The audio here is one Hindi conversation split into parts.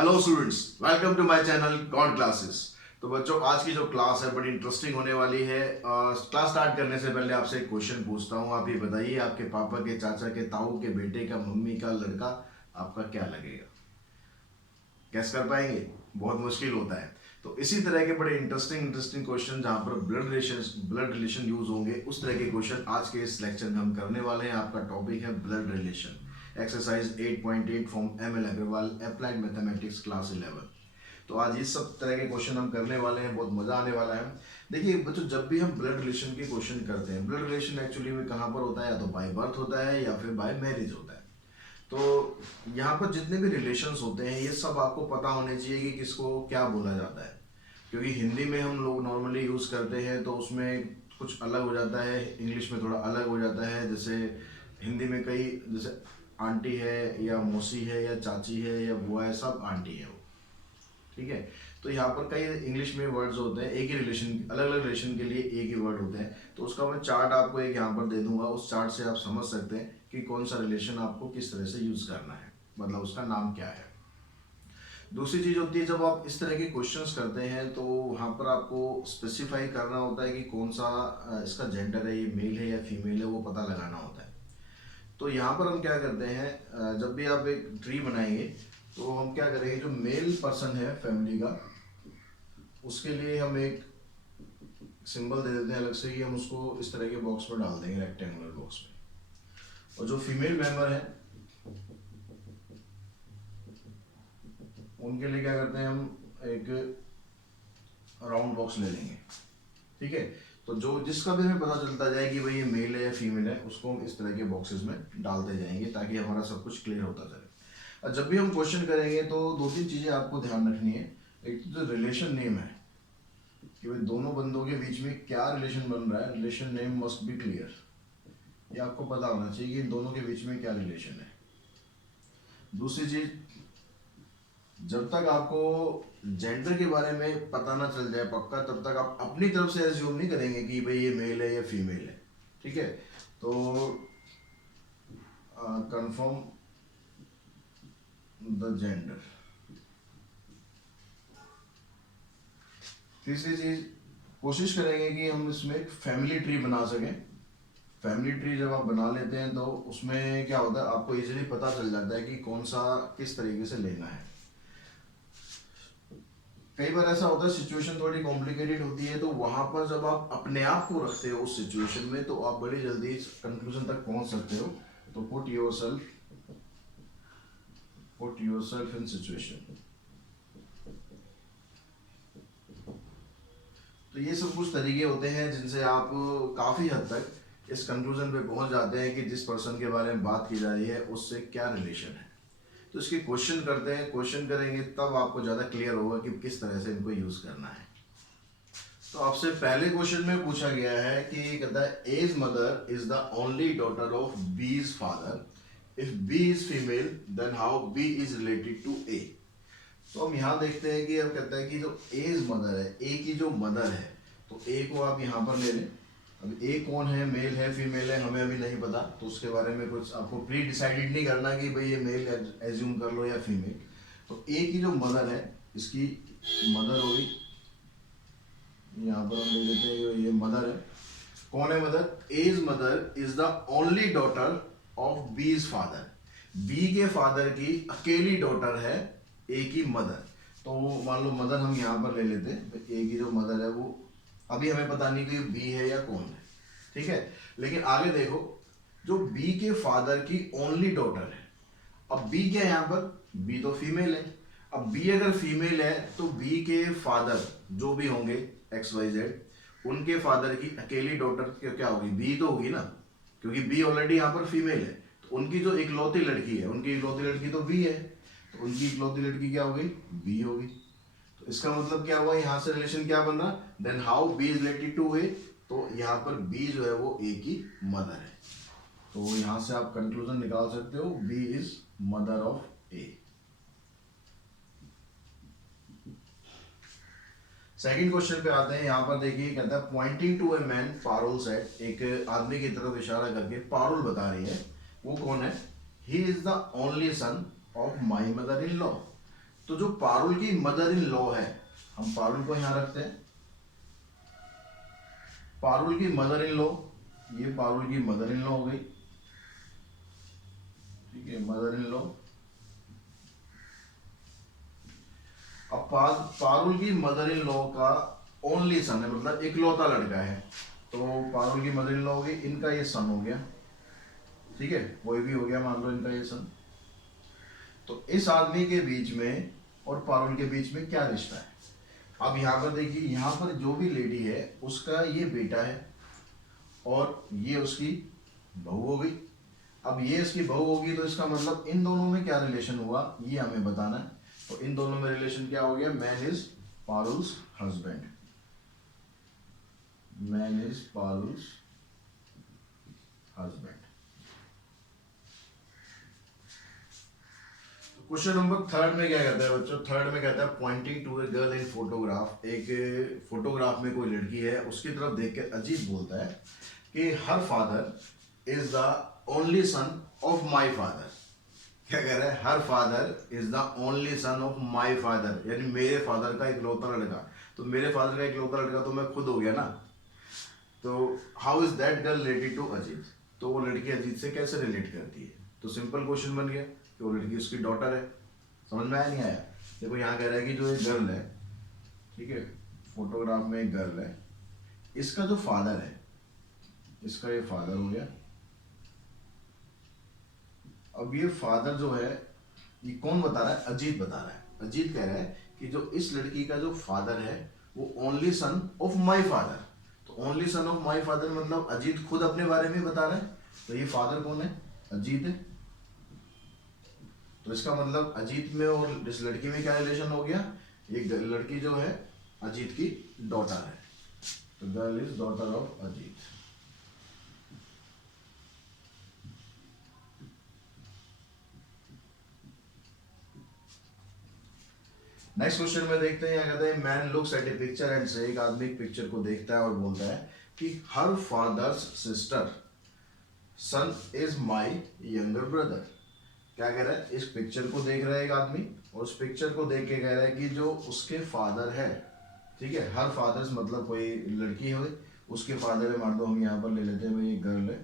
Hello students, welcome to my channel कॉन क्लासेस। तो बच्चों, आज की जो क्लास है बड़ी इंटरेस्टिंग होने वाली है। क्लास स्टार्ट करने से पहले आपसे एक क्वेश्चन पूछता हूँ। आप ये बताइए, आपके पापा के, चाचा के, ताऊ के बेटे का, मम्मी का लड़का आपका क्या लगेगा? कैस कर पाएंगे? बहुत मुश्किल होता है। तो इसी तरह के बड़े इंटरेस्टिंग इंटरेस्टिंग क्वेश्चन जहाँ पर ब्लड रिलेशन यूज होंगे, उस तरह के क्वेश्चन आज के इस लेक्चर में हम करने वाले हैं। आपका टॉपिक है blood relation, exercise 8.8 from M L Agarwal applied mathematics class 11। तो आज इस सब तरह के क्वेश्चन हम करने वाले हैं, बहुत मजा आने वाला है। देखिए बच्चों, जब भी हम ब्लड रिलेशन के क्वेश्चन करते हैं, ब्लड रिलेशन एक्चुअली में कहाँ पर होता है? या तो बाय बर्थ होता है या फिर बाय मैरिज होता है। तो यहाँ पर जितने भी रिलेशंस होते हैं, ये सब आपको पता होने चाहिए कि किसको क्या बोला जाता है। क्योंकि हिंदी में हम लोग नॉर्मली यूज़ करते हैं तो उसमें कुछ अलग हो जाता है, इंग्लिश में थोड़ा अलग हो जाता है। जैसे हिंदी में कई, जैसे आंटी है या मौसी है या चाची है या बुआ है, सब आंटी है वो। ठीक है। तो यहाँ पर कई इंग्लिश में वर्ड्स होते हैं, एक ही रिलेशन, अलग अलग रिलेशन के लिए एक ही वर्ड होते हैं। तो उसका मैं चार्ट आपको एक यहाँ पर दे दूंगा, उस चार्ट से आप समझ सकते हैं कि कौन सा रिलेशन आपको किस तरह से यूज करना है, मतलब उसका नाम क्या है। दूसरी चीज होती है, जब आप इस तरह के क्वेश्चंस करते हैं तो वहाँ पर आपको स्पेसिफाई करना होता है कि कौन सा इसका जेंडर है, ये मेल है या फीमेल है, वो पता लगाना होता है। तो यहाँ पर हम क्या करते हैं, जब भी आप एक ट्री बनाएंगे तो हम क्या करेंगे, जो मेल पर्सन है फैमिली का, उसके लिए हम एक सिंबल दे देते हैं अलग से, कि हम उसको इस तरह के बॉक्स में डाल देंगे, रेक्टेंगुलर बॉक्स में। और जो फीमेल मेंबर है उनके लिए क्या करते हैं, हम एक राउंड बॉक्स ले लेंगे। ठीक है। तो जो जिसका भी हमें पता चलता जाए कि भाई ये मेल है या फीमेल है, उसको हम इस तरह के बॉक्सेस में डालते जाएंगे ताकि हमारा सब कुछ क्लियर होता जाए। और जब भी हम क्वेश्चन करेंगे तो दो तीन चीज़ें आपको ध्यान रखनी है। एक तो जो रिलेशन नेम है, कि भाई दोनों बंदों के बीच में क्या रिलेशन बन रहा है, relation name must be clear. ये आपको पता होना चाहिए कि इन दोनों के बीच में क्या रिलेशन है। दूसरी चीज, जब तक आपको जेंडर के बारे में पता ना चल जाए पक्का, तब तक आप अपनी तरफ से एज्यूम नहीं करेंगे कि भाई ये मेल है या फीमेल है। ठीक है। तो कंफर्म द जेंडर। तीसरी चीज, कोशिश करेंगे कि हम इसमें एक फैमिली ट्री बना सकें। फैमिली ट्री जब आप बना लेते हैं तो उसमें क्या होता है, आपको इजीली पता चल जाता है कि कौन सा किस तरीके से लेना है। कई बार ऐसा होता है, सिचुएशन थोड़ी कॉम्प्लिकेटेड होती है, तो वहां पर जब आप अपने आप को रखते हो उस सिचुएशन में, तो आप बड़ी जल्दी कंक्लूजन तक पहुंच सकते हो। तो put your self in situation. तो ये सब कुछ तरीके होते हैं जिनसे आप काफी हद तक इस कंक्लूजन पे पहुंच जाते हैं कि जिस पर्सन के बारे में बात की जा रही है उससे क्या रिलेशन है। तो इसके क्वेश्चन करते हैं, क्वेश्चन करेंगे तब आपको ज़्यादा क्लियर होगा कि किस तरह से इनको यूज़ करना है। तो आपसे पहले क्वेश्चन में पूछा गया है कि कहता है, as mother is the only daughter of B's father. If B is female then how B is related to A. तो हम यहाँ देखते हैं कि अब कहता है कि जो एज मदर है, ए की जो मदर है, तो ए को आप यहाँ पर ले लें। अब ए कौन है, मेल है फीमेल है, हमें अभी नहीं पता, तो उसके बारे में कुछ आपको प्री डिसाइडेड नहीं करना कि भाई ये मेल एज्यूम कर लो या फीमेल। तो ए की जो मदर है, इसकी मदर होगी, यहाँ पर हम ले लेते हैं ये मदर है। कौन है mother? A's mother is the only daughter of B's father. B के फादर की अकेली डॉटर है ए की मदर। तो मान लो मदर हम यहाँ पर ले लेते हैं, तो ए की जो मदर है वो अभी हमें पता नहीं कि बी है या कौन है। ठीक है। लेकिन आगे देखो, जो बी के फादर की ओनली डॉटर है, अब बी क्या है यहाँ पर? बी तो फीमेल है। अब बी अगर फीमेल है तो बी के फादर जो भी होंगे एक्स वाई जेड, उनके फादर की अकेली डॉटर क्या होगी? बी तो होगी ना, क्योंकि बी ऑलरेडी यहाँ पर फीमेल है। तो उनकी जो इकलौती लड़की है, उनकी इकलौती लड़की तो बी है, तो उनकी इकलौती लड़की क्या होगी? बी होगी। तो इसका मतलब क्या हुआ, यहाँ से रिलेशन क्या बन रहा? Then how B is related to A. तो यहाँ पर बी जो है वो ए की मदर है। तो यहाँ से आप कंक्लूजन निकाल सकते हो, B is mother of A. Second question पे आते हैं। यहाँ पर देखिए, कहता है pointing to a man Parul said, एक आदमी की तरफ इशारा करके पारुल बता रही है, वो कौन है? He is the only son of my mother in law. तो जो पारुल की मदर इन लॉ है, हम पारुल को यहां रखते हैं, पारुल की मदर इन लॉ, ये पारुल की मदर इन लॉ हो गई, ठीक है, मदर इन लॉ। अब पारुल की मदर इन लॉ का ओनली सन है, मतलब इकलौता लड़का है, तो पारुल की मदर इन लॉ हो गई, इनका ये सन हो गया, ठीक है, कोई भी हो गया मान लो इनका ये सन। तो इस आदमी के बीच में और पारुल के बीच में क्या रिश्ता है? अब यहाँ पर देखिए, यहाँ पर जो भी लेडी है उसका ये बेटा है और ये उसकी बहू हो गई। अब ये इसकी बहू होगी तो इसका मतलब इन दोनों में क्या रिलेशन हुआ ये हमें बताना है। तो इन दोनों में रिलेशन क्या हो गया? Man is Parul's husband, man is Parul's husband. Question number third में क्या कहता है बच्चों? थर्ड में कहता है pointing to a girl in photograph. एक फोटोग्राफ में कोई लड़की है, उसकी तरफ देख के अजीत बोलता है कि her father is the only son of my father. क्या कह रहा है? Her father is the only son of my father, यानी मेरे फादर का इकलौता लड़का। तो मेरे फादर का इकलौता लड़का तो मैं खुद हो गया ना। तो how is that girl related to Ajit? तो वो लड़की अजीत से कैसे रिलेट करती है? तो सिंपल क्वेश्चन बन गया कि वो लड़की उसकी डॉटर है। समझ में आया नहीं आया? देखो यहाँ कह रहा है कि जो एक गर्ल है, ठीक है, फोटोग्राफ में एक गर्ल है, इसका जो फादर है, इसका ये फादर हो गया। अब ये फादर जो है ये कौन बता रहा है? अजीत बता रहा है। अजीत कह रहा है कि जो इस लड़की का जो फादर है वो only son of my father. तो only son of my father मतलब अजीत खुद अपने बारे में बता रहा है। तो ये फादर कौन है? अजीत है। तो इसका मतलब अजीत में और इस लड़की में क्या रिलेशन हो गया? ये लड़की जो है अजीत की डॉटर है। तो girl is daughter of Ajit. Next question में देखते हैं, क्या कहते हैं? Man looks at A picture and से, एक आदमी एक पिक्चर को देखता है और बोलता है कि her father's sister son is my younger brother. क्या कह रहा है? इस पिक्चर को देख रहा है एक आदमी और उस पिक्चर को देख के कह रहा है कि जो उसके फादर है, ठीक है, हर फादर्स मतलब कोई लड़की हो, उसके फादर है, मान लो हम यहाँ पर ले लेते हैं भाई एक गर्ल है,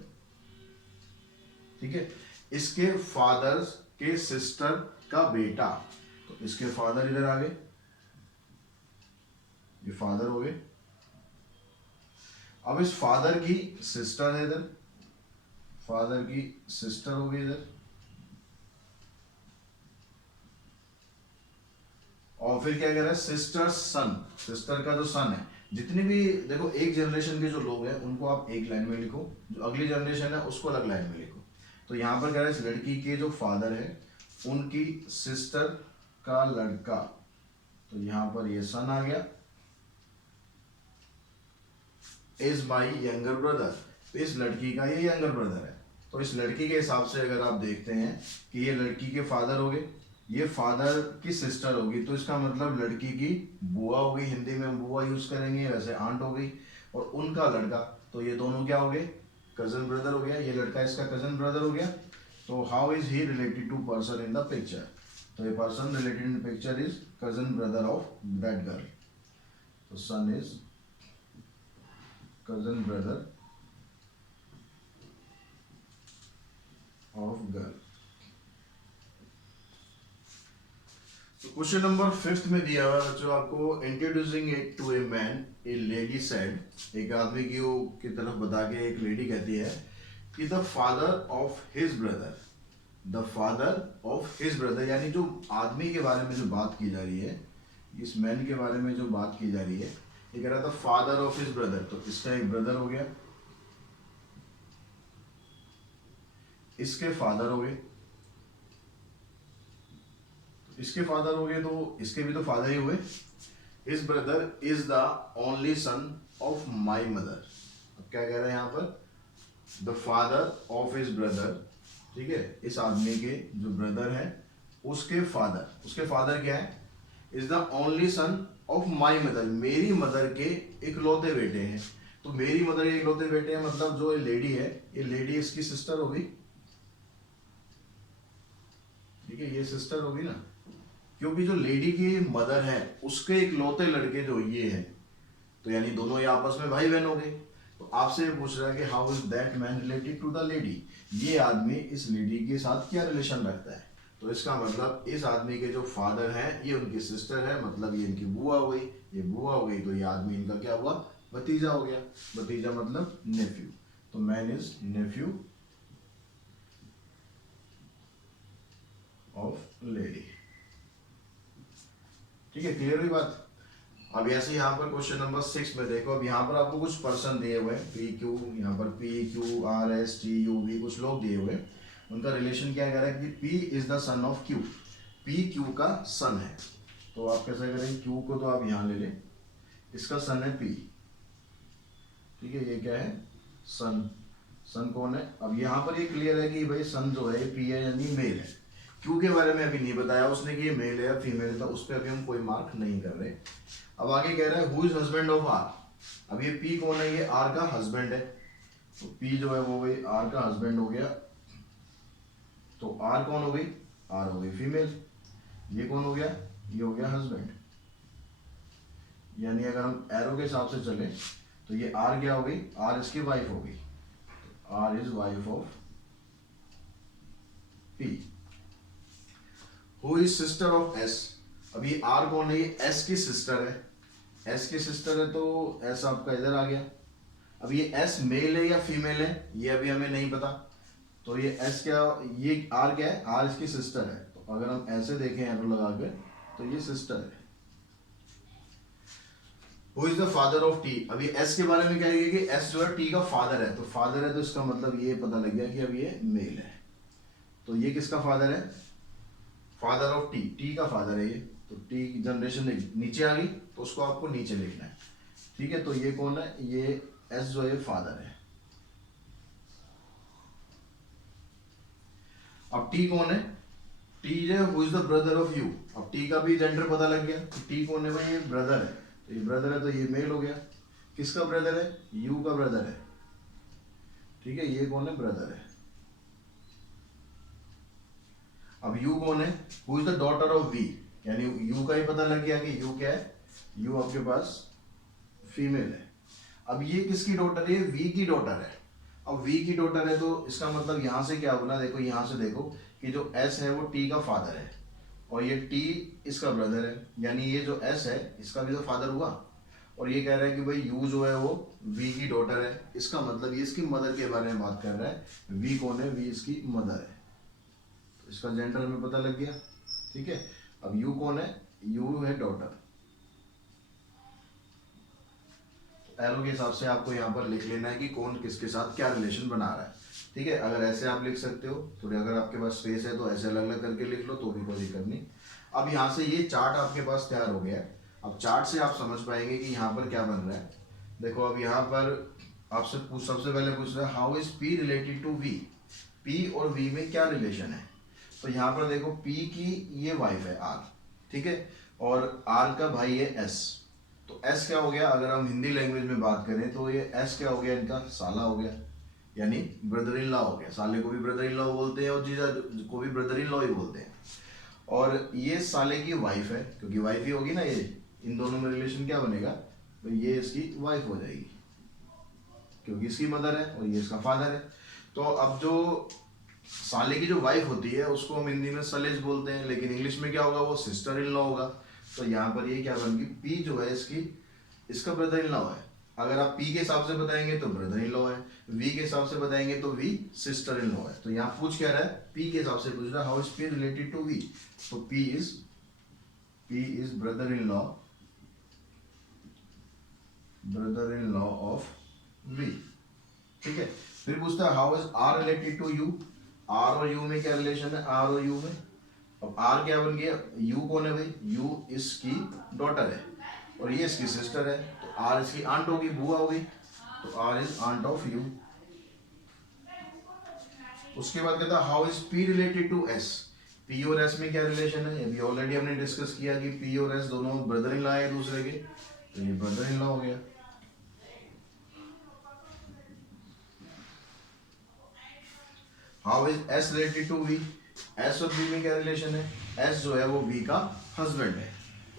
ठीक है, इसके फादर्स के सिस्टर का बेटा। तो इसके फादर इधर आ गए, ये फादर हो गए। अब इस फादर की सिस्टर है इधर, फादर की सिस्टर हो गई इधर, और फिर क्या कह रहा है? सिस्टर सन, सिस्टर का जो सन है। जितने भी देखो एक जनरेशन के जो लोग हैं उनको आप एक लाइन में लिखो, जो अगली जनरेशन है उसको अलग लाइन में लिखो। तो यहाँ पर कह रहा है इस लड़की के जो फादर है उनकी सिस्टर का लड़का, तो यहाँ पर ये सन आ गया, इज माई यंगर ब्रदर, इस लड़की का ये यंगर ब्रदर है। तो इस लड़की के हिसाब से अगर आप देखते हैं कि ये लड़की के फादर हो गए, ये फादर की सिस्टर होगी, तो इसका मतलब लड़की की बुआ हो गई, हिंदी में बुआ यूज करेंगे, वैसे आंट हो गई, और उनका लड़का, तो ये दोनों क्या हो गए? कजन ब्रदर हो गया। ये लड़का इसका कजन ब्रदर हो गया। तो how is he related to person in the picture? तो ये person related in picture is cousin brother of that girl. तो son is cousin brother of girl. तो क्वेश्चन नंबर 5 में दिया हुआ है बच्चों आपको, introducing it to a man a lady said, एक आदमी की तरफ बता के एक लेडी कहती है कि the father of his brother, the father of his brother, यानी जो आदमी के बारे में जो बात की जा रही है, इस मैन के बारे में जो बात की जा रही है, ये कह रहा था फादर ऑफ हिज ब्रदर। तो इसका एक ब्रदर हो गया, इसके फादर हो गए, इसके फादर हो गए, तो इसके भी तो फादर ही हुए। His brother is the only son of my mother. अब क्या कह रहा है यहाँ पर? The father of his brother, ठीक है, इस आदमी के जो ब्रदर है उसके फादर क्या है? Is the only son of my mother, मेरी मदर के इकलौते बेटे हैं। तो मेरी मदर के इकलौते बेटे हैं मतलब जो ये लेडी है, ये लेडी इसकी सिस्टर होगी, ठीक है, ये सिस्टर होगी ना। क्योंकि जो लेडी की मदर है उसके इकलौते लड़के जो ये हैं, तो यानी दोनों ये आपस में भाई बहन हो गए। तो आपसे ये पूछ रहा है कि how is that man related to the lady, ये आदमी इस लेडी के साथ क्या रिलेशन रखता है। तो इसका मतलब इस आदमी के जो फादर हैं ये उनकी सिस्टर है, मतलब ये इनकी बुआ हो गई, ये बुआ हो गई, तो ये आदमी इनका क्या हुआ, भतीजा हो गया। भतीजा मतलब नेफ्यू, तो man is Neiphiu of lady. ठीक है, क्लियर हुई बात। अब ऐसे यहाँ पर क्वेश्चन नंबर 6 में देखो, अब यहाँ पर आपको कुछ पर्सन दिए हुए हैं, पी क्यू, यहाँ पर P Q R S T U V, कुछ लोग दिए हुए हैं। उनका रिलेशन क्या कह रहा है कि P is the son of Q, P Q का सन है। तो आप कैसे करेंगे, क्यू को तो आप यहाँ ले लें, इसका सन है पी, ठीक है, ये क्या है, सन, सन कौन है। अब यहाँ पर ये क्लियर है कि भाई सन जो है पी है यानी मेल है। क्यू के बारे में अभी नहीं बताया उसने कि ये मेल है या फीमेल है, तो उस पर अभी हम कोई मार्क नहीं कर रहे। अब आगे कह रहा है who is husband of R. अब ये पी कौन है, ये आर का हस्बैंड है, तो पी जो है वो भाई आर का हस्बैंड हो गया। तो आर कौन हो गई, आर हो गई फीमेल, ये कौन हो गया, ये हो गया हस्बैंड। यानी अगर हम एरो के हिसाब से चले तो ये आर क्या हो गई, आर इसकी वाइफ हो गई, R is wife of P. Who is sister of S. अब ये आर कौन है, ये एस की सिस्टर है, एस की सिस्टर है, तो एस आपका इधर आ गया। अब ये एस मेल है या फीमेल है ये अभी हमें नहीं पता, तो ये एस क्या, ये आर क्या है, आर इसकी सिस्टर है, तो अगर हम ऐसे देखें एरो लगा के तो ये सिस्टर है। Who is the father of T. अब ये एस के बारे में क्या है कि एस जो है टी का फादर है, तो फादर है तो इसका मतलब ये पता लग गया कि अब ये मेल है। तो ये किसका फादर है, फादर ऑफ टी, टी का फादर है ये। तो टी की जनरेशन नीचे आ गई तो उसको आपको नीचे लिखना है, ठीक है। तो ये कौन है, ये एस जो है फादर है। अब टी कौन है, टी जो है who is the brother of you. अब टी का भी जेंडर पता लग गया, तो टी कौन है भाई, ये ब्रदर है, तो ये ब्रदर है तो ये मेल हो गया। किसका ब्रदर है, यू का ब्रदर है, ठीक है, ये कौन है, ब्रदर है। अब यू कौन है, who is the daughter of V, यानी यू का ही पता लग गया कि यू क्या है, यू आपके पास फीमेल है। अब ये किसकी डॉटर है, वी की डॉटर है। अब वी की डॉटर है तो इसका मतलब यहां से क्या होगा, देखो यहां से देखो कि जो एस है वो टी का फादर है और ये टी इसका ब्रदर है, यानी ये जो एस है इसका भी तो फादर हुआ। और ये कह रहा है कि भाई यू जो है वो वी की डॉटर है, इसका मतलब ये इसकी मदर के बारे में बात कर रहा है। वी कौन है, वी इसकी मदर है, तो इसका जेंडर हमें पता लग गया, ठीक है। अब यू कौन है, यू है डॉटर। एरो के हिसाब से आपको यहाँ पर लिख लेना है कि कौन किसके साथ क्या रिलेशन बना रहा है, ठीक है। अगर ऐसे आप लिख सकते हो, थोड़ी अगर आपके पास स्पेस है तो ऐसे अलग अलग करके लिख लो तो भी कोई दिक्कत नहीं। अब यहाँ से ये चार्ट आपके पास तैयार हो गया है। अब चार्ट से आप समझ पाएंगे कि यहाँ पर क्या बन रहा है। देखो अब यहाँ पर आपसे सबसे पहले पूछ रहा है how is P related to V, P और वी में क्या रिलेशन है। तो यहाँ पर देखो पी की ये वाइफ है आर, ठीक है, और आर का भाई है एस। तो एस क्या हो गया, अगर हम हिंदी लैंग्वेज में बात करें तो ये एस क्या हो गया, इनका साला हो गया, यानी ब्रदर इन लॉ हो गया। साले को भी ब्रदर इन लॉ बोलते हैं और जीजा को भी ब्रदर इन लॉ ही बोलते हैं। और ये साले की वाइफ है, क्योंकि वाइफ ही होगी ना, ये इन दोनों में रिलेशन क्या बनेगा, तो ये इसकी वाइफ हो जाएगी क्योंकि इसकी मदर है और ये इसका फादर है। तो अब जो साले की जो वाइफ होती है उसको हम हिंदी में सलेज बोलते हैं, लेकिन इंग्लिश में क्या होगा, वो सिस्टर इन लॉ होगा। तो यहाँ पर ये क्या बन गई, पी जो है इसका ब्रदर इन लॉ है। अगर आप पी के हिसाब से बताएंगे तो ब्रदर इन लॉ है, वी के हिसाब से बताएंगे तो वी सिस्टर इन लॉ है। तो यहाँ पूछ क्या रहा है, पी के हिसाब से पूछ रहा है how is P related to V. तो P is brother in law of V, ठीक है। फिर पूछता है how is R related to U, R और यू में क्या रिलेशन है, आर और यू में। अब आर क्या बन गया, यू कौन है भाई, यू इसकी डॉटर है और ये इसकी सिस्टर है, तो आर इसकी आंट होगी, बुआ होगी, तो R is aunt of U. उसके बाद कहता है how is P related to S, P और एस में क्या रिलेशन है, अभी ऑलरेडी हमने डिस्कस किया कि पी और एस दोनों ब्रदर इन लॉ है दूसरे के, तो ये ब्रदर इन लॉ हो गया। How is S related to V, S और बी में क्या रिलेशन है, एस जो है वो बी का हस्बैंड है,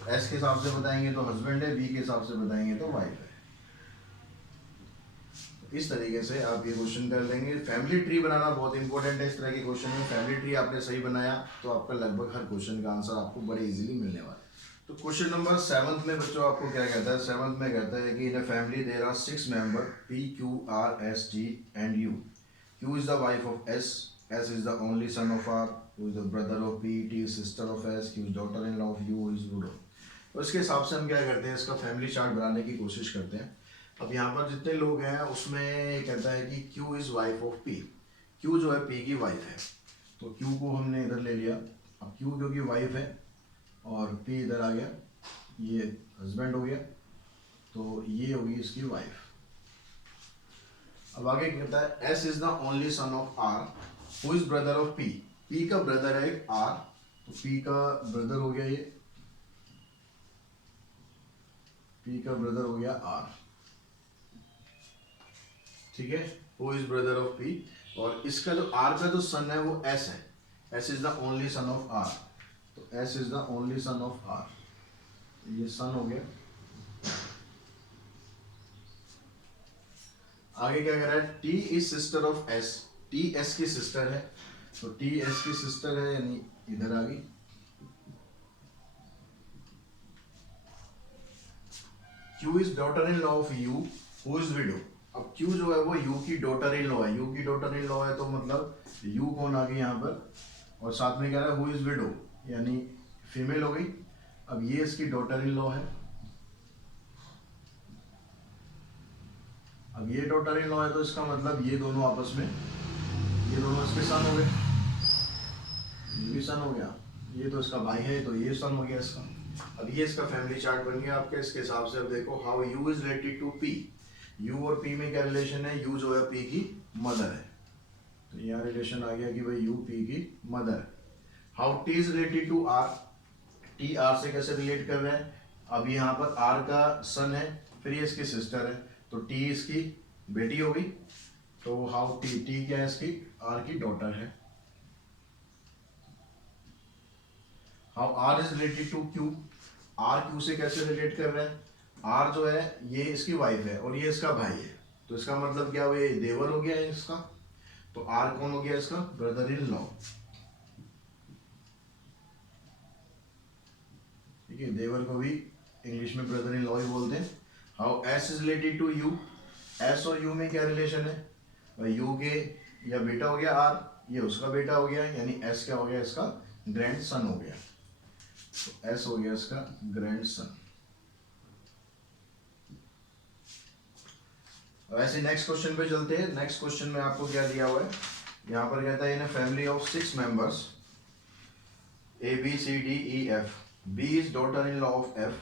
एस के हिसाब से बताएंगे तो हस्बैंड है, बी के हिसाब से बताएंगे तो वाइफ है। इस तरीके से आप ये क्वेश्चन कर लेंगे। फैमिली ट्री बनाना बहुत इंपॉर्टेंट है इस तरह के क्वेश्चन में। फैमिली ट्री आपने सही बनाया तो आपका लगभग हर क्वेश्चन का आंसर आपको बड़े इजीली मिलने वाला है। तो क्वेश्चन नंबर 7 में बच्चों आपको क्या कहता है, 7 में कहता है कि in a family there are 6 member P Q R S T and U. Q is the wife of S. S is the only son of R. Who is the brother of P. T is sister of S. Q is daughter-in-law of U. Who is widow. तो इसके हिसाब से हम क्या करते हैं, इसका फैमिली चार्ट बनाने की कोशिश करते हैं। अब यहाँ पर जितने लोग हैं उसमें कहता है कि Q is wife of P. Q जो है P की वाइफ है, तो Q को हमने इधर ले लिया। अब Q क्योंकि वाइफ है और P इधर आ गया, ये हस्बैंड हो गया, तो ये होगी इसकी वाइफ। अब आगे कहता है S is the only son of R. Who is brother of P. P का ब्रदर है एक R, तो P का ब्रदर हो गया ये, P का ब्रदर हो गया R, ठीक है। Who is brother of P, और इसका जो R का जो सन है वो S है, S is the only son of R, तो S is the only son of R, ये सन हो गया। आगे क्या कर रहा है, T is sister of S. T S की सिस्टर है, तो T S की सिस्टर है यानी इधर आ गई। Q is daughter in law of U. Who is widow. अब Q जो है वो U की डॉटर इन लॉ है, U की डॉटर इन लॉ है तो मतलब U कौन आ गई यहाँ पर, और साथ में कह रहा है हु इज विडो यानी फीमेल हो गई। अब ये इसकी डॉटर इन लॉ है, अब ये डॉटर इन लॉ है तो इसका मतलब ये दोनों आपस में, ये दोनों इसके सन हो गए, ये भी सन हो गया, ये तो इसका भाई है तो ये सन हो गया इसका। अब ये इसका फैमिली चार्ट बन गया आपके। इसके हिसाब से अब देखो how U is related to P. U और P में क्या रिलेशन है, U जो है P की मदर है, तो यहाँ रिलेशन आ गया कि भाई U P की मदर है। How T is related to R. T R से कैसे रिलेट कर रहे हैं, अब यहाँ पर R का सन है, फिर ये इसकी सिस्टर है, तो T इसकी बेटी हो गई, तो हाउ T क्या है इसकी, R की डॉटर है। How R is related to Q. R Q से कैसे रिलेट कर रहे हैं, R जो है ये इसकी वाइफ है और ये इसका भाई है, तो इसका मतलब क्या हुआ, ये देवर हो गया है इसका, तो R कौन हो गया इसका, ब्रदर इन लॉ, ठीक है। देवर को भी इंग्लिश में ब्रदर इन लॉ ही बोलते हैं। How S is related to U. S और U में क्या रिलेशन है, भाई U के या बेटा हो गया R, ये उसका बेटा हो गया, यानी S क्या हो गया इसका ग्रैंड सन हो गया, तो S हो गया इसका ग्रैंड सन। वैसे नेक्स्ट क्वेश्चन पे चलते हैं। नेक्स्ट क्वेश्चन में आपको क्या दिया हुआ है, यहाँ पर कहता है in a family of 6 members A B C D E F. B is daughter-in-law of F.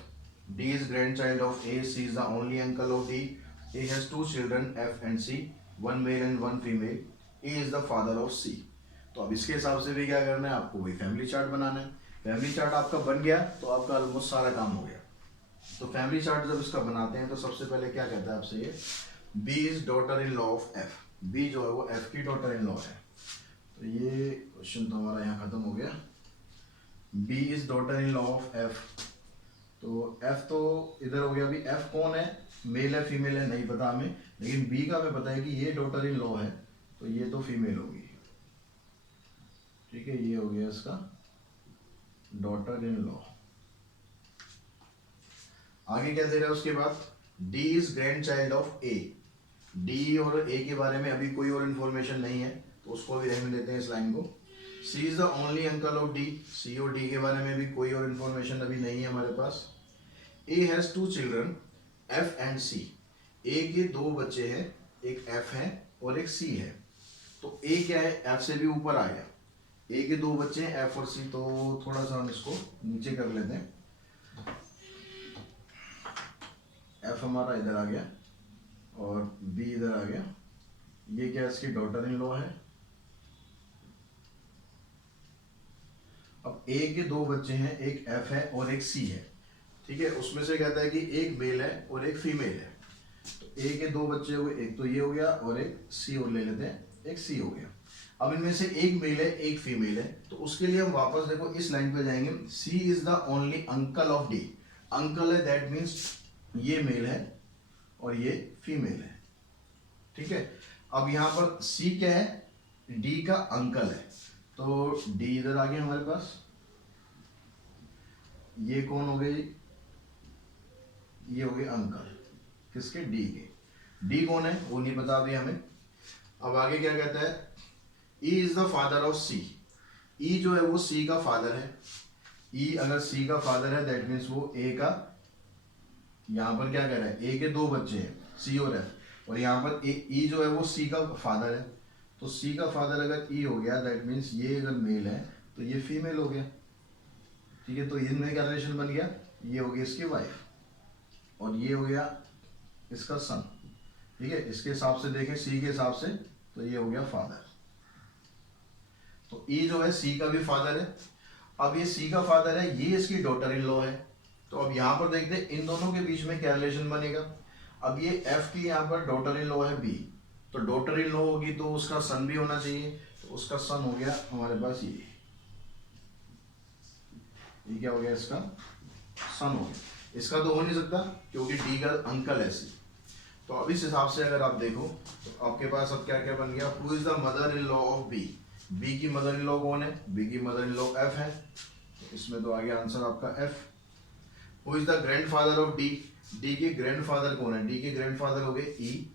D is grandchild of A. C is the only uncle of D. A has 2 children F and C, one male and one female. A is the father of C. तो अब इसके हिसाब से भी क्या करना है, आपको वही फैमिली चार्ट बनाना है। फैमिली चार्ट आपका बन गया तो आपका ऑलमोस्ट सारा काम हो गया। तो फैमिली चार्ट जब इसका बनाते हैं तो सबसे पहले क्या कहता है आपसे, ये B is daughter-in-law of F. B जो है वो F की daughter-in-law है, तो ये क्वेश्चन तो हमारा यहाँ खत्म हो गया। B is daughter-in-law of F, तो F तो इधर हो गया। अभी F कौन है, मेल है फीमेल है नहीं पता हमें, लेकिन B का हमें पता है कि ये डॉटर इन लॉ है, तो ये तो फीमेल होगी, ठीक है। ये हो गया इसका डॉटर इन लॉ। आगे क्या दे रहा है उसके बाद, D is grand child of A. D और A के बारे में अभी कोई और इन्फॉर्मेशन नहीं है, तो उसको भी रहने देते हैं इस लाइन को। C is the only uncle of D. C और D के बारे में भी कोई और इन्फॉर्मेशन अभी नहीं है हमारे पास। A has 2 children F and C. A के 2 बच्चे हैं, एक F है और एक C है, तो A क्या है, F से भी ऊपर आ गया। A के 2 बच्चे हैं F और C, तो थोड़ा सा हम इसको नीचे कर लेते हैं। F हमारा इधर आ गया और B इधर आ गया, ये क्या इसकी डॉटर इन लॉ है। अब A के 2 बच्चे हैं, एक F है और एक C है, ठीक है। उसमें से कहता है कि एक मेल है और एक फीमेल है, तो A के 2 बच्चे हुए, एक तो ये हो गया और एक C और ले लेते हैं, एक C हो गया। अब इनमें से एक मेल है एक फीमेल है, तो उसके लिए हम वापस देखो इस लाइन पे जाएंगे, C is the only uncle of D. Uncle है दैट मीन्स ये मेल है और ये फीमेल है, ठीक है। अब यहां पर सी क्या है, डी का अंकल है, तो डी इधर आ गया हमारे पास। ये कौन हो गई, ये हो गए अंकल किसके, डी के। डी कौन है वो नहीं पता अभी हमें। अब आगे क्या कहता है, E is the father of C. E जो है वो सी का फादर है। ई अगर सी का फादर है दैट मीन्स वो ए का, यहां पर क्या कह रहा है, ए के दो बच्चे हैं सी और एफ, और यहाँ पर ई जो है वो सी का फादर है। तो सी का फादर अगर ई हो गया दैट मीन्स ये अगर मेल है तो ये फीमेल हो गया, ठीक है। तो इनमें क्या रिलेशन बन गया, ये हो गई इसकी वाइफ और ये हो गया इसका सन, ठीक है। इसके हिसाब से देखें सी के हिसाब से तो ये हो गया फादर। तो ई जो है सी का भी फादर है। अब ये सी का फादर है, ये इसकी डॉटर इन लॉ है। तो अब यहां पर देखते हैं इन दोनों के बीच में क्या रिलेशन बनेगा। अब ये एफ की यहाँ पर डॉटर इन लॉ है बी, तो डॉटर इन लॉ होगी तो उसका सन भी होना चाहिए, तो उसका सन हो गया हमारे पास ये क्या हो गया, इसका सन हो गया। इसका तो हो नहीं सकता क्योंकि डी का अंकल है सी। तो अब इस हिसाब से अगर आप देखो तो आपके पास अब क्या क्या बन गया, who is the mother in law of B. B की मदर इन लॉ कौन है, बी की मदर इन लॉ एफ है, तो इसमें तो आ गया आंसर आपका F. Who is the grandfather of D. D के ग्रैंडफादर कौन है, डी के ग्रैंडफादर हो गए E.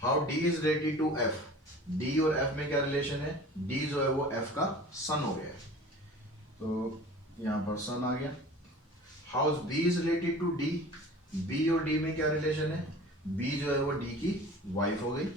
How D is related to F. D और एफ में क्या रिलेशन है, डी जो है वो एफ का सन हो गया है, तो यहां पर सन आ गया। How B is related to D. B और डी में क्या रिलेशन है, बी जो है वो डी की वाइफ हो गई।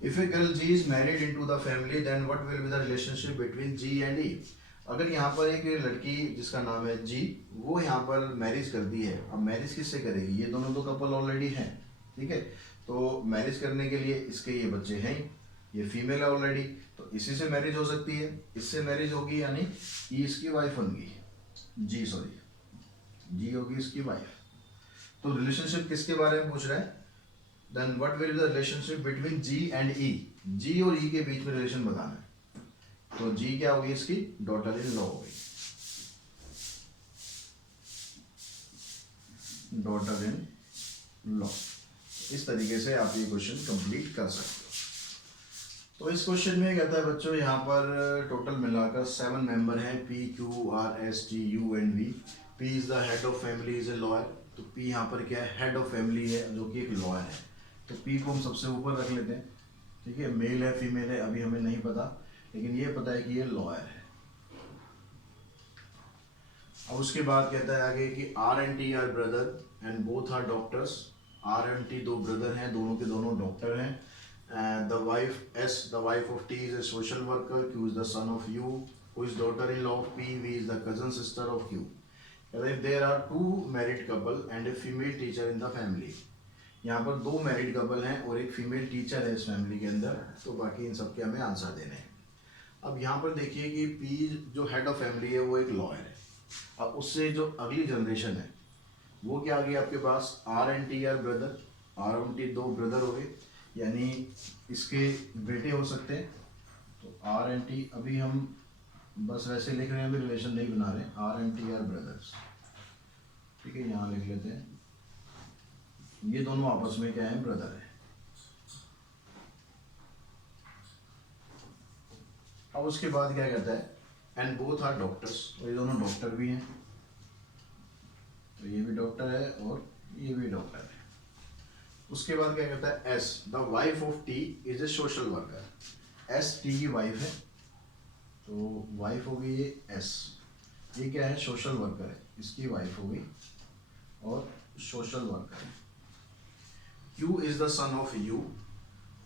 If a girl G is married into the family then what will be the relationship between G and E. अगर यहाँ पर एक लड़की जिसका नाम है जी, वो यहाँ पर मैरिज कर दी है, अब मैरिज किससे करेगी, ये दोनों तो कपल ऑलरेडी हैं, ठीक है। तो मैरिज करने के लिए इसके ये बच्चे हैं, ये फीमेल है ऑलरेडी, तो इसी से मैरिज हो सकती है, इससे मैरिज होगी यानी ये इसकी वाइफ बन गई, जी होगी इसकी वाइफ। तो रिलेशनशिप किसके बारे में पूछ रहा है, then what will be the relationship between G and E. G और ई के बीच में रिलेशन बताना है, तो जी क्या होगी, इसकी डॉटर इन लॉ होगी, डॉटर इन लॉ। इस तरीके से आप ये क्वेश्चन कंप्लीट कर सकते हो। तो इस क्वेश्चन में कहता है बच्चों यहाँ पर टोटल मिलाकर 7 मेंबर हैं, P Q R S T U and V. P is the head of family, is a lawyer, तो पी यहाँ पर क्या है, हेड ऑफ फैमिली है जो कि एक लॉयर है, तो पी को हम सबसे ऊपर रख लेते हैं, ठीक है। मेल है फीमेल है अभी हमें नहीं पता, लेकिन ये पता है कि ये लॉयर है। अब उसके बाद कहता है आगे कि R and T are brother and both are doctors. R and T दो ब्रदर हैं, दोनों के दोनों डॉक्टर हैं। The wife S, the wife of T is a social worker, Q is the son of U, who is daughter in law of P, V is the cousin sister of Q. If there are 2 married couple and a female teacher in the family. यहाँ पर 2 मैरिड कपल हैं और एक फीमेल टीचर है इस फैमिली के अंदर, तो बाकी इन सब के हमें आंसर देने हैं। अब यहाँ पर देखिए कि पी जो हेड ऑफ फैमिली है वो एक लॉयर है। अब उससे जो अगली जनरेशन है वो क्या आ गई आपके पास, R and T are brother. R and T 2 brother हो गए, यानी इसके बेटे हो सकते हैं। तो आर एंड टी अभी हम बस वैसे लिख रहे हैं, अभी रिलेशन नहीं बना रहे, R and T are brothers, ठीक है। यहाँ लिख लेते हैं, ये दोनों आपस में क्या है, ब्रदर है। अब उसके बाद क्या कहता है, एंड बोथ आर डॉक्टर्स, तो ये दोनों डॉक्टर भी हैं, तो ये भी डॉक्टर है और ये भी डॉक्टर है। उसके बाद क्या कहता है, S the wife of T is a social worker. S T की वाइफ है, तो वाइफ होगी ये एस, ये क्या है, सोशल वर्कर है, इसकी वाइफ होगी और सोशल वर्कर है। Q is the son of U,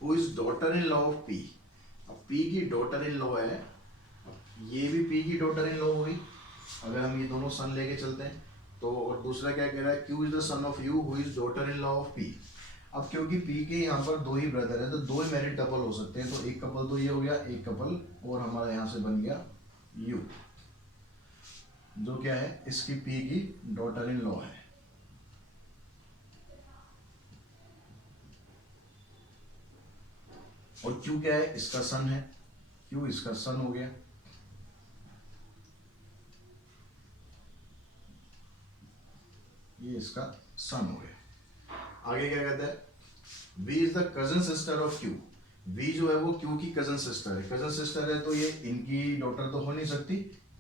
who is daughter in law of P. अब पी की डॉटर इन लॉ है, ये भी पी की डॉटर इन लॉ होगी अगर हम ये दोनों सन लेके चलते हैं तो। और दूसरा क्या कह रहा है, Q is the son of U, who is daughter in law of P. अब क्योंकि पी के यहाँ पर 2 ही ब्रदर है तो 2 ही मैरिड कपल हो सकते हैं, तो एक कपल तो ये हो गया, एक कपल और हमारा यहाँ से बन गया यू, जो क्या है, इसकी पी की डॉटर इन लॉ है। और क्यू क्या है, इसका सन है, क्यू इसका सन हो गया। ये इसका सन हो गया। आगे क्या कहता है, V is the cousin sister of Q। V जो है वो Q की कजन सिस्टर है। कजन सिस्टर है तो ये इनकी डॉटर तो हो नहीं सकती,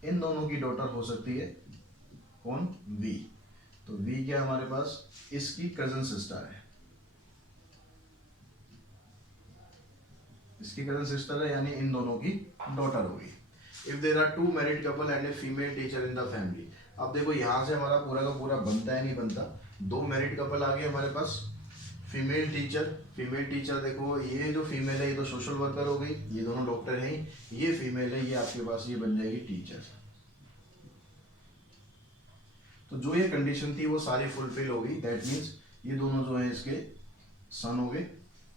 इन दोनों की डॉटर हो सकती है। कौन, V। तो V क्या हमारे पास, इसकी कजन सिस्टर है, इसकी कजन सिस्टर है, यानी इन दोनों की डॉटर होगी। If there are two married couple and a female teacher in the family. अब देखो यहाँ से हमारा पूरा का पूरा बनता है, नहीं बनता। दो मैरिड कपल आ गए हमारे पास, फीमेल टीचर देखो, ये जो फीमेल है ये तो सोशल वर्कर हो गई, ये दोनों डॉक्टर हैं, ये फीमेल है, ये आपके पास ये बन जाएगी टीचर। तो जो ये कंडीशन थी वो सारी फुलफिल हो गई। दैट मीन्स ये दोनों जो है इसके सन हो गए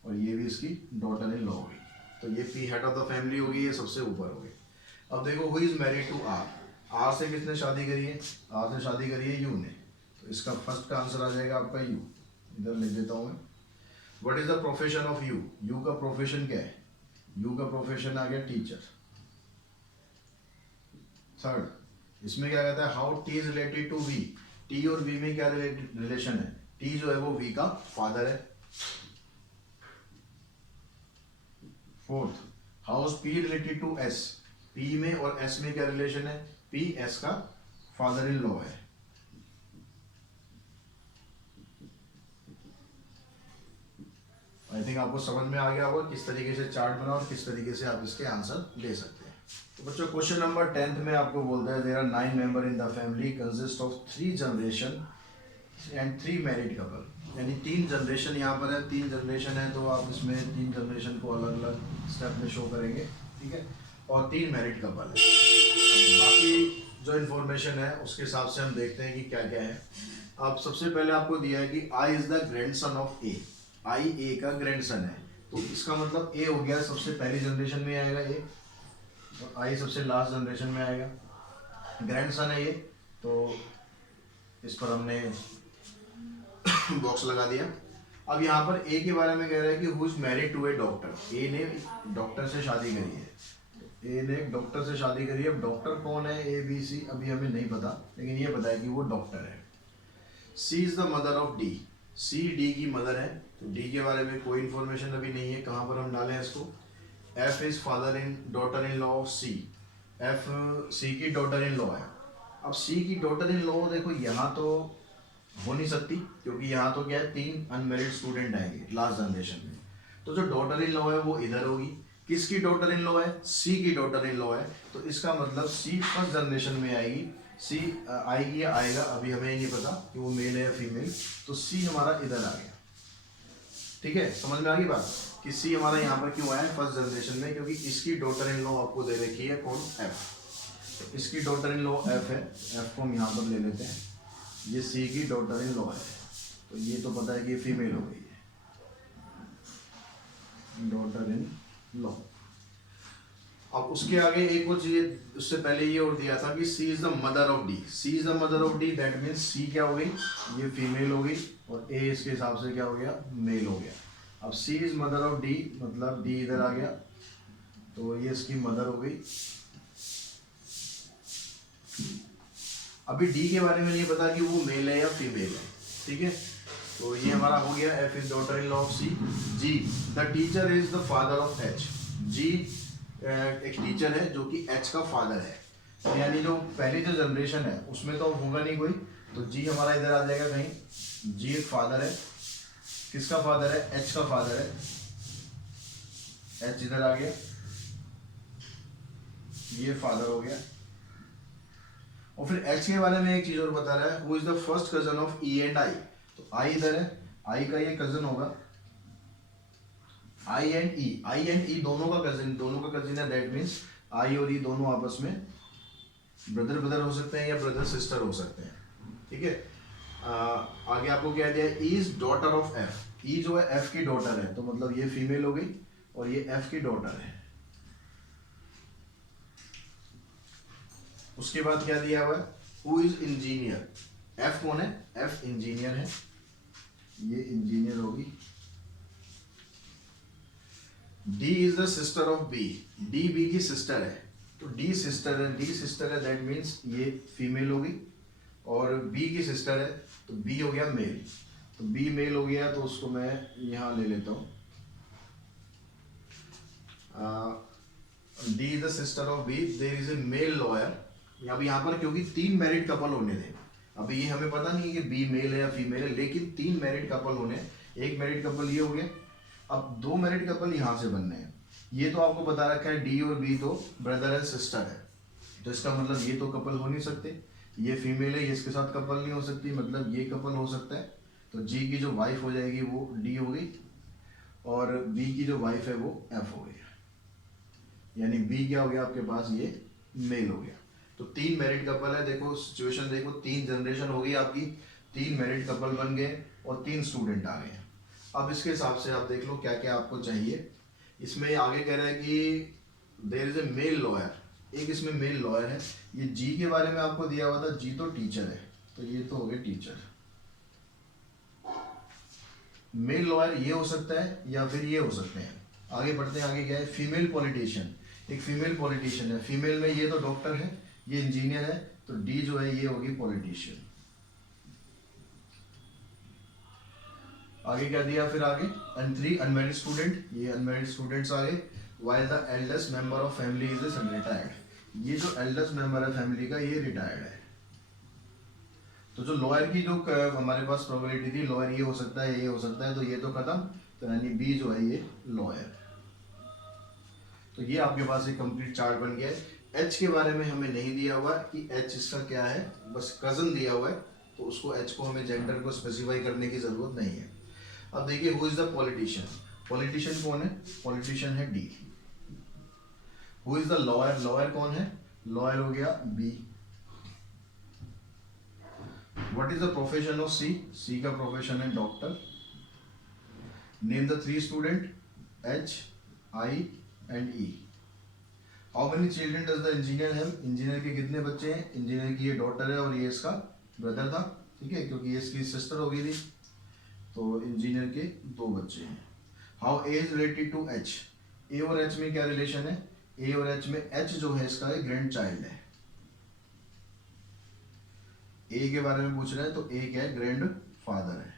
और ये भी इसकी डॉटर इन लॉ हो गई। तो ये P head of the family होगी, ये सबसे ऊपर हो गई। अब देखो who is married to R. R से किसने शादी करी है, आर से शादी करी है यू ने। तो इसका फर्स्ट का आंसर आ जाएगा आपका यू। इधर लिख देता हूँ मैं। What is the profession of you. You का प्रोफेशन क्या है, यू का प्रोफेशन आ गया टीचर। थर्ड इसमें क्या कहता है, how T is related to V. T और वी में क्या रिलेशन है, टी जो है वो वी का फादर है। Fourth, how is P related to S. P में और एस में क्या रिलेशन है, पी एस का फादर इन लॉ है। आई थिंक आपको समझ में आ गया होगा किस तरीके से चार्ट बना और किस तरीके से आप इसके आंसर दे सकते हैं। तो बच्चों क्वेश्चन नंबर 10 में आपको बोलता है there are 9 member in the family consist of 3 generation and 3 married couple. यानी 3 जनरेशन यहाँ पर है, 3 जनरेशन है तो आप इसमें 3 जनरेशन को अलग अलग स्टेप में शो करेंगे, ठीक है। और 3 मैरिड कपल है। अब बाकी जो इन्फॉर्मेशन है उसके हिसाब से हम देखते हैं कि क्या क्या है। अब सबसे पहले आपको दिया है कि I is the grandson of ए। आई ए का ग्रैंडसन है, तो इसका मतलब ए हो गया सबसे पहली जनरेशन में आएगा ए, और आई सबसे लास्ट जनरेशन में आएगा। ग्रैंडसन है ये, तो इस पर हमने बॉक्स लगा दिया। अब यहाँ पर ए के बारे में कह रहा है कि who is married to a doctor. A ने डॉक्टर से शादी करी है, ए ने एक डॉक्टर से शादी करी है। अब डॉक्टर कौन है, ए बी सी अभी हमें नहीं पता, लेकिन ये पता है कि वो डॉक्टर है। C is the mother of D. C D की मदर है, तो डी के बारे में कोई इन्फॉर्मेशन अभी नहीं है, कहाँ पर हम डालें इसको। F is father in daughter in law of C. F C की डॉटर इन लॉ है। अब सी की डॉटर इन लॉ देखो यहाँ तो हो नहीं सकती, क्योंकि यहाँ तो क्या है 3 अनमेरिड स्टूडेंट आएंगे लास्ट जनरेशन में। तो जो डॉटर इन लॉ है वो इधर होगी। किसकी डॉटर इन लॉ है, सी की डॉटर इन लॉ है, तो इसका मतलब सी फर्स्ट जनरेशन में आएगी। सी आएगी या आएगा अभी हमें नहीं पता कि वो मेल है या फीमेल, तो सी हमारा इधर आ गया। ठीक है, समझ में आ गई बात कि सी हमारा यहाँ पर क्यों आया फर्स्ट जनरेशन में, क्योंकि इसकी डॉटर इन लॉ आपको दे रखी है कौन, एफ। तो इसकी डॉटर इन लॉ एफ है, एफ को हम यहाँ पर ले लेते हैं। ये सी की डॉटर इन लॉ है, तो ये तो पता है कि ये फीमेल हो गई है, डॉटर इन लॉ। अब उसके आगे एक और चीज, उससे पहले ये और दिया था कि C is the mother of D. C is the mother of D, that means C क्या हो गई, ये फीमेल हो गई, और ए इसके हिसाब से क्या हो गया, मेल हो गया। अब सी इज मदर ऑफ डी, मतलब डी इधर आ गया, तो ये इसकी मदर हो गई। अभी डी के बारे में नहीं पता कि वो मेल है या फीमेल है, ठीक है। तो ये हमारा हो गया F is daughter in law of C. G, the teacher is the father of H. G एक टीचर है जो कि एच का फादर है, यानी जो पहली जो जनरेशन है उसमें तो होगा नहीं कोई, तो जी हमारा इधर आ जाएगा कहीं। जी एक फादर है, किसका फादर है, एच का फादर है, एच इधर आ गया, ये फादर हो गया। और फिर एच के बारे में एक चीज और बता रहा है, who is the first cousin of E and I. तो आई इधर है, आई का ये कजन होगा, आई एंड ई, आई एंड ई दोनों का कजिन है। दैट मीन्स आई और ई दोनों आपस में ब्रदर ब्रदर हो सकते हैं या ब्रदर सिस्टर हो सकते हैं, ठीक है। आगे आपको क्या दिया है, E is daughter of F. E जो है एफ की डॉटर है, तो मतलब ये फीमेल हो गई और ये एफ की डॉटर है। उसके बाद क्या दिया हुआ है, हु इज इंजीनियर। एफ कौन है, एफ इंजीनियर है, ये इंजीनियर होगी। D is the sister of B, D B की सिस्टर है, तो डी सिस्टर है, डी सिस्टर है, दैट मीन्स ये फीमेल होगी, और बी की सिस्टर है तो बी हो गया मेल, तो बी मेल हो गया, तो उसको मैं यहाँ ले लेता हूँ, D is the sister of B, there is a male lawyer. अब यहाँ पर क्योंकि 3 मैरिड कपल होने थे, अभी ये हमें पता नहीं है कि बी मेल है या फीमेल है, लेकिन 3 मैरिड कपल होने, एक मैरिड कपल ये हो गया, अब 2 मैरिड कपल यहाँ से बनने हैं। ये तो आपको बता रखा है डी और बी तो ब्रदर एंड सिस्टर है, तो इसका मतलब ये तो कपल हो नहीं सकते, ये फीमेल है, ये इसके साथ कपल नहीं हो सकती, मतलब ये कपल हो सकता है, तो जी की जो वाइफ हो जाएगी वो डी हो गई, और बी की जो वाइफ है वो एफ हो गई, यानी बी क्या हो गया आपके पास, ये मेल हो गया। तो 3 मैरिड कपल है, देखो सिचुएशन देखो, 3 जनरेशन हो गई आपकी, 3 मैरिड कपल बन गए और 3 स्टूडेंट आ गए। अब इसके हिसाब से आप देख लो क्या क्या आपको चाहिए। इसमें आगे कह रहा है कि there is a male lawyer, एक इसमें मेल लॉयर है, ये जी के बारे में आपको दिया हुआ था, जी तो टीचर है, तो ये तो हो गया टीचर। मेल लॉयर ये हो सकता है या फिर ये हो सकते हैं। आगे बढ़ते हैं, आगे क्या है, फीमेल पॉलिटिशियन, एक फीमेल पॉलिटिशियन है, फीमेल में ये तो डॉक्टर है, ये इंजीनियर है, तो डी जो है ये होगी पॉलिटिशियन। आगे क्या दिया फिर आगे, एंड 3 अनमैरिड स्टूडेंट, ये अनमैरिड स्टूडेंट्स आ गए, while the eldest member of family is retired, ये जो एल्डेस्ट मेंबर है फैमिली का ये रिटायर्ड है। तो जो लॉयर की जो हमारे पास प्रोबेबिलिटी थी, लॉयर ये हो सकता है, ये हो सकता है, तो ये तो खत्म, तो यानी बी जो है ये लॉयर। तो ये आपके पास एक कंप्लीट चार्ट बन गया है। एच के बारे में हमें नहीं दिया हुआ कि एच इसका क्या है, बस कजन दिया हुआ है, तो उसको एच को हमें जेंडर को स्पेसिफाई करने की जरूरत नहीं है। अब देखिए who is the politician, politician कौन है, पॉलिटिशियन है D. Who is the lawyer, lawyer कौन है, लॉयर हो गया B. What is the profession of C, C का प्रोफेशन है doctor. Name the 3 student, H I and E. How many children does the engineer have, engineer के कितने बच्चे हैं, इंजीनियर की ये डॉटर है और ये इसका ब्रदर था, ठीक है, क्योंकि ये इसकी सिस्टर हो गई थी, तो इंजीनियर के 2 बच्चे हैं। How A is related to H, A और एच में क्या रिलेशन है, ए और एच में एच जो है इसका ग्रैंड चाइल्ड है। ए के बारे में पूछ रहे हैं तो ए क्या है, ग्रैंड फादर है।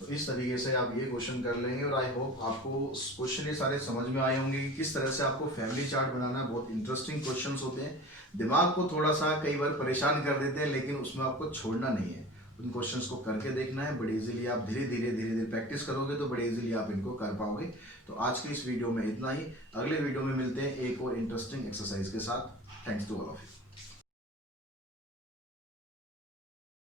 तो इस तरीके से आप ये क्वेश्चन कर लेंगे, और आई होप आपको क्वेश्चन ये सारे समझ में आए होंगे कि किस तरह से आपको फैमिली चार्ट बनाना है। बहुत इंटरेस्टिंग क्वेश्चंस होते हैं, दिमाग को थोड़ा सा कई बार परेशान कर देते हैं, लेकिन उसमें आपको छोड़ना नहीं है, उन क्वेश्चंस को करके देखना है। बड़े इजीली आप धीरे धीरे प्रैक्टिस करोगे तो बड़े इजीली आप इनको कर पाओगे। तो आज के इस वीडियो में इतना ही, अगले वीडियो में मिलते हैं एक और इंटरेस्टिंग एक्सरसाइज के साथ। Thanks to all of you.